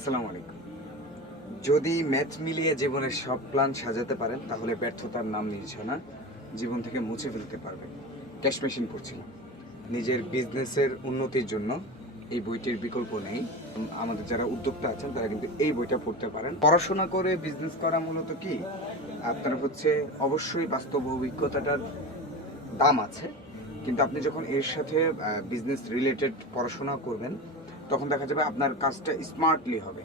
আসসালামু আলাইকুম। যদি ম্যাথ মিলিয়ে জীবনের সব প্ল্যান সাজাতে পারেন তাহলে ব্যর্থতার নাম নির্ঝরনা জীবন থেকে মুছে ফেলতে পারবেন। ক্যাশ মেশিন পড়ছিলাম। নিজের বিজনেসের উন্নতির জন্য এই বইটির বিকল্প নেই। আমাদের যারা উদ্যোক্তা আছেন তারা কিন্তু এই বইটা পড়তে পারেন। পড়াশোনা করে বিজনেস করা মূলত কি আপনার হচ্ছে অবশ্যই বাস্তব অভিজ্ঞতাটার দাম আছে, কিন্তু আপনি যখন এর সাথে বিজনেস রিলেটেড পড়াশোনা করবেন তখন দেখা যাবে আপনার কাজটা স্মার্টলি হবে।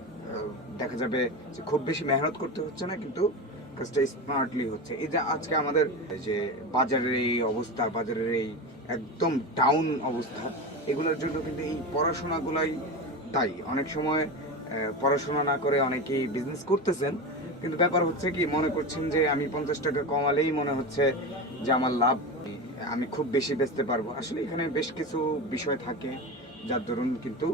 দেখা যাবে যে খুব বেশি মেহনত করতে হচ্ছে না, কিন্তু কাজটা স্মার্টলি হচ্ছে। এই যে আজকে আমাদের যে বাজারের এই অবস্থা, বাজারের এই একদম ডাউন অবস্থা, এগুলোর জন্য কিন্তু এই পড়াশোনাগুলাই তাই। অনেক সময় পড়াশোনা না করে অনেকেই বিজনেস করতেছেন, কিন্তু ব্যাপার হচ্ছে কি মনে করছেন যে আমি 50 টাকা কমালেই মনে হচ্ছে যে আমার লাভ, আমি খুব বেশি বেচতে পারবো। আসলে এখানে বেশ কিছু বিষয় থাকে যার দরুন কিন্তু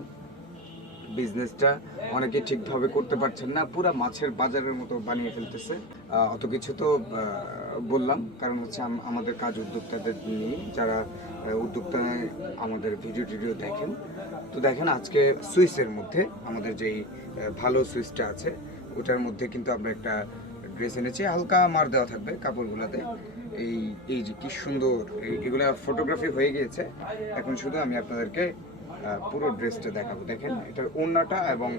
বিজনেসটা অনেকে ঠিকভাবে করতে পারছেন না, পুরা মাছের বাজারের মতো বানিয়ে ফেলতেছে। অত কিছু তো বললাম কারণ হচ্ছে আমাদের কাজ উদ্যোক্তাদের নিয়ে, যারা উদ্যোক্তায় আমাদের ভিডিও টিডিও দেখেন। তো দেখেন আজকে সুইসের মধ্যে আমাদের যেই ভালো সুইসটা আছে ওটার মধ্যে কিন্তু আমরা একটা ড্রেস এনেছি, হালকা মার দেওয়া থাকবে কাপড়গুলোতে। এই এই যে কি সুন্দর, এগুলা ফটোগ্রাফি হয়ে গিয়েছে। এখন শুধু আমি আপনাদেরকে পুরো ড্রেসটা দেখাবো। দেখেন এটার ওড়নাটা এবং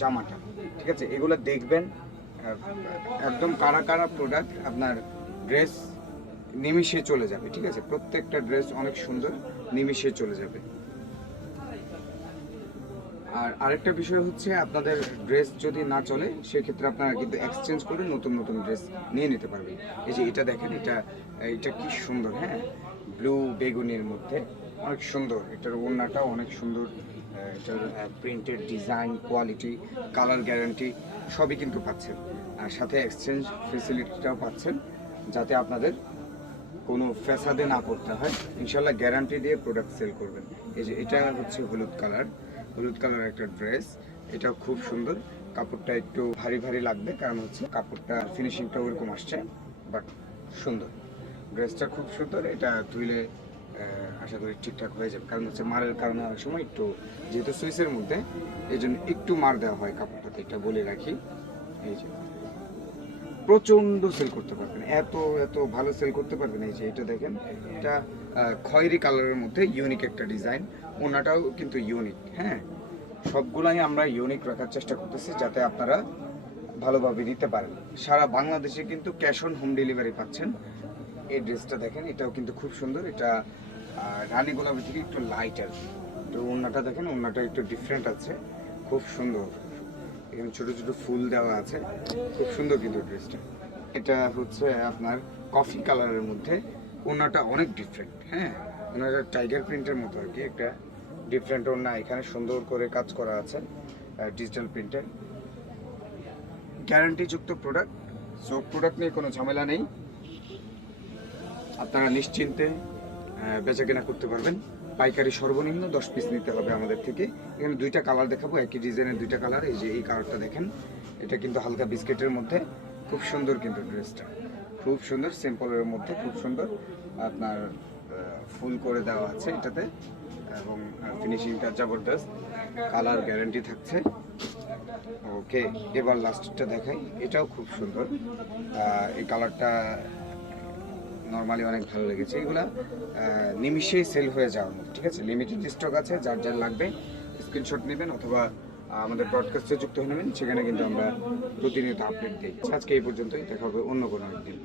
জামাটা, ঠিক আছে? এগুলো দেখবেন, একদম কারা কারা প্রোডাক্ট আপনার ড্রেস নিমিষে চলে যাবে, ঠিক আছে? প্রত্যেকটা ড্রেস অনেক সুন্দর, নিমিষে চলে যাবে। আর আরেকটা বিষয় হচ্ছে আপনাদের ড্রেস যদি না চলে সেক্ষেত্রে আপনারা কিন্তু এক্সচেঞ্জ করে নতুন নতুন ড্রেস নিয়ে নিতে পারবেন। এই যে এটা দেখেন, এটা এটা কি সুন্দর, হ্যাঁ, ব্লু বেগুনির মধ্যে অনেক সুন্দর। এটার ওড়নাটাও অনেক সুন্দর, এটার প্রিন্টের ডিজাইন, কোয়ালিটি, কালার গ্যারান্টি সবই কিন্তু পাচ্ছেন। আর সাথে এক্সচেঞ্জ ফেসিলিটিটাও পাচ্ছেন, যাতে আপনাদের কোনো ফ্যাসাদে না পড়তে হয়। ইনশাল্লাহ গ্যারান্টি দিয়ে প্রোডাক্ট সেল করবেন। এই যে এটা হচ্ছে হলুদ কালার, হলুদ কালার একটা ড্রেস, এটাও খুব সুন্দর। কাপড়টা একটু ভারী ভারী লাগবে কারণ হচ্ছে কাপড়টা ফিনিশিংটা ওরকম আসছে, বাট সুন্দর। ড্রেসটা খুব সুন্দর, এটা ধুইলে আশা করি ঠিকঠাক হয়ে যাবে। কারণ হচ্ছে মারের কারণে অনেক সময় একটু, যেহেতু সুইসের মধ্যে এই জন্য একটু মার দেওয়া হয় কাপড়টাতে, এটা বলে রাখি। এই যে প্রচণ্ড সেল করতে পারবেন, এত এত ভালো সেল করতে পারবেন। এই যে এটা দেখেন, এটা খয়েরি কালারের মধ্যে ইউনিক একটা ডিজাইন, ওনাটাও কিন্তু ইউনিক। হ্যাঁ, সবগুলাই আমরা ইউনিক রাখার চেষ্টা করতেছি যাতে আপনারা ভালোভাবে নিতে পারেন। সারা বাংলাদেশে কিন্তু ক্যাশ অন হোম ডেলিভারি পাচ্ছেন। এই ড্রেসটা দেখেন, এটাও কিন্তু খুব সুন্দর। এটা রানী গোলাপি থেকে একটু লাইট আর কি। তো ওড়নাটা দেখেন, ওড়নাটা একটু ডিফারেন্ট আছে, খুব সুন্দর। এখানে ছোট ছোট ফুল দেওয়া আছে, খুব সুন্দর কিন্তু ড্রেসটা। এটা হচ্ছে আপনার কফি কালারের মধ্যে, ওড়নাটা অনেক ডিফারেন্ট। হ্যাঁ, ওনারা টাইগার প্রিন্টের মতো আর কি, একটা ডিফারেন্ট ওড়না। এখানে সুন্দর করে কাজ করা আছে ডিজিটাল প্রিন্টের, গ্যারান্টিযুক্ত প্রোডাক্ট। সো প্রোডাক্ট নিয়ে কোনো ঝামেলা নেই, আপনারা নিশ্চিন্তে বেচা কেনা করতে পারবেন। পাইকারি সর্বনিম্ন 10 পিস নিতে হবে আমাদের থেকে। এখানে দুইটা কালার দেখাবো, একই ডিজাইনের দুইটা কালার। এই যে এই কালারটা দেখেন, এটা কিন্তু হালকা বিস্কিটের মধ্যে, খুব সুন্দর কিন্তু ড্রেসটা, খুব সুন্দর। সিম্পলের মধ্যে খুব সুন্দর, আপনার ফুল করে দেওয়া আছে এটাতে, এবং ফিনিশিংটা জবরদস্ত, কালার গ্যারান্টি থাকছে। ওকে, এবার লাস্টটা দেখাই, এটাও খুব সুন্দর। এই কালারটা নর্মালি অনেক ভালো লেগেছে। এগুলা নিমিশেই সেল হয়ে যাওয়ার মতো, ঠিক আছে? লিমিটেড স্টক আছে, যার যার লাগবে স্ক্রিনশট নেবেন অথবা আমাদের ব্রডকাস্টে যুক্ত হয়ে নেবেন, সেখানে কিন্তু আমরা প্রতিনিয়ত আপডেট দিই। আজকে এই পর্যন্তই, দেখা হবে অন্য কোনো একদিন।